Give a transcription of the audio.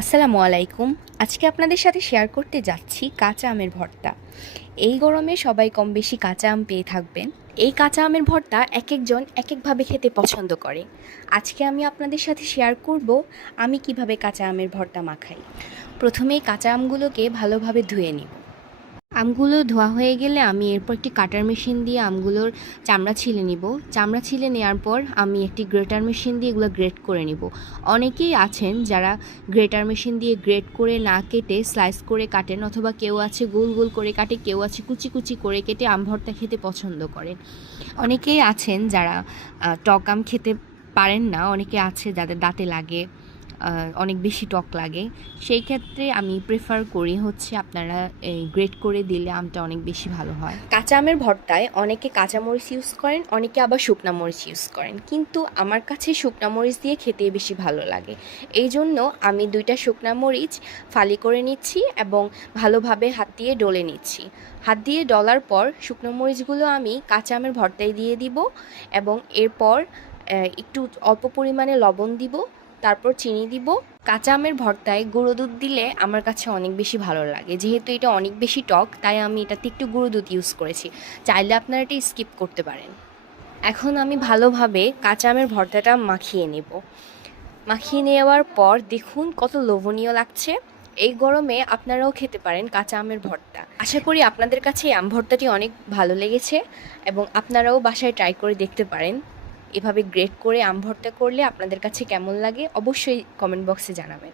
আসসালামু আলাইকুম। আজকে আপনাদের সাথে শেয়ার করতে যাচ্ছি কাঁচা আমের ভর্তা। এই গরমে সবাই কম বেশি কাঁচা আম পেয়ে থাকবেন। এই কাঁচা আমের ভর্তা একেকজন একেকভাবে খেতে পছন্দ করে। আজকে আমি আপনাদের সাথে শেয়ার করব আমি কিভাবে কাঁচা আমের ভর্তা মাখাই। প্রথমেই কাঁচা আমগুলোকে ভালোভাবে ধুয়ে নিব। আমগুলো ধোয়া হয়ে গেলে আমি এরপর একটি কাটার মেশিন দিয়ে আমগুলোর চামড়া ছিলে নিব। চামড়া ছিলে নেওয়ার পর আমি একটি গ্রেটার মেশিন দিয়ে এগুলো গ্রেট করে নিব। অনেকেই আছেন যারা গ্রেটার মেশিন দিয়ে গ্রেট করে না কেটে স্লাইস করে কাটেন, অথবা কেউ আছে গোল গোল করে কাটে, কেউ আছে কুচি কুচি করে কেটে আম ভর্তা খেতে পছন্দ করেন। অনেকেই আছেন যারা টক আম খেতে পারেন না, অনেকে আছে যাদের দাঁতে লাগে, অনেক বেশি টক লাগে। সেই ক্ষেত্রে আমি প্রেফার করি হচ্ছে আপনারা এই গ্রেট করে দিলে আমটা অনেক বেশি ভালো হয়। কাঁচা আমের ভর্তায় অনেকে কাঁচা মরিচ ইউজ করেন, অনেকে আবার শুকনা মরিচ ইউজ করেন, কিন্তু আমার কাছে শুকনা মরিচ দিয়ে খেতে বেশি ভালো লাগে। এই জন্য আমি 2টা শুকনা মরিচ ফালি করে নিচ্ছি এবং ভালোভাবে হাত দিয়ে ডলে নিচ্ছি। হাত দিয়ে ডলার পর শুকনো মরিচগুলো আমি কাঁচা আমের ভর্তায় দিয়ে দিব এবং এরপর একটু অল্প পরিমাণে লবণ দিব, তারপর চিনি দিব। কাঁচা আমের ভর্তায় গুঁড়ো দুধ দিলে আমার কাছে অনেক বেশি ভালো লাগে। যেহেতু এটা অনেক বেশি টক, তাই আমি এটাতে একটু গুঁড়ো দুধ ইউজ করেছি। চাইলে আপনারা এটা স্কিপ করতে পারেন। এখন আমি ভালোভাবে কাঁচা আমের ভর্তাটা মাখিয়ে নেব। মাখিয়ে নেওয়ার পর দেখুন কত লোভনীয় লাগছে। এই গরমে আপনারাও খেতে পারেন কাঁচা আমের ভর্তা। আশা করি আপনাদের কাছে এই আম ভর্তাটি অনেক ভালো লেগেছে এবং আপনারাও বাসায় ট্রাই করে দেখতে পারেন। এভাবে গ্রেট করে আম ভর্তা করলে আপনাদের কাছে কেমন লাগে অবশ্যই কমেন্ট বক্সে জানাবেন।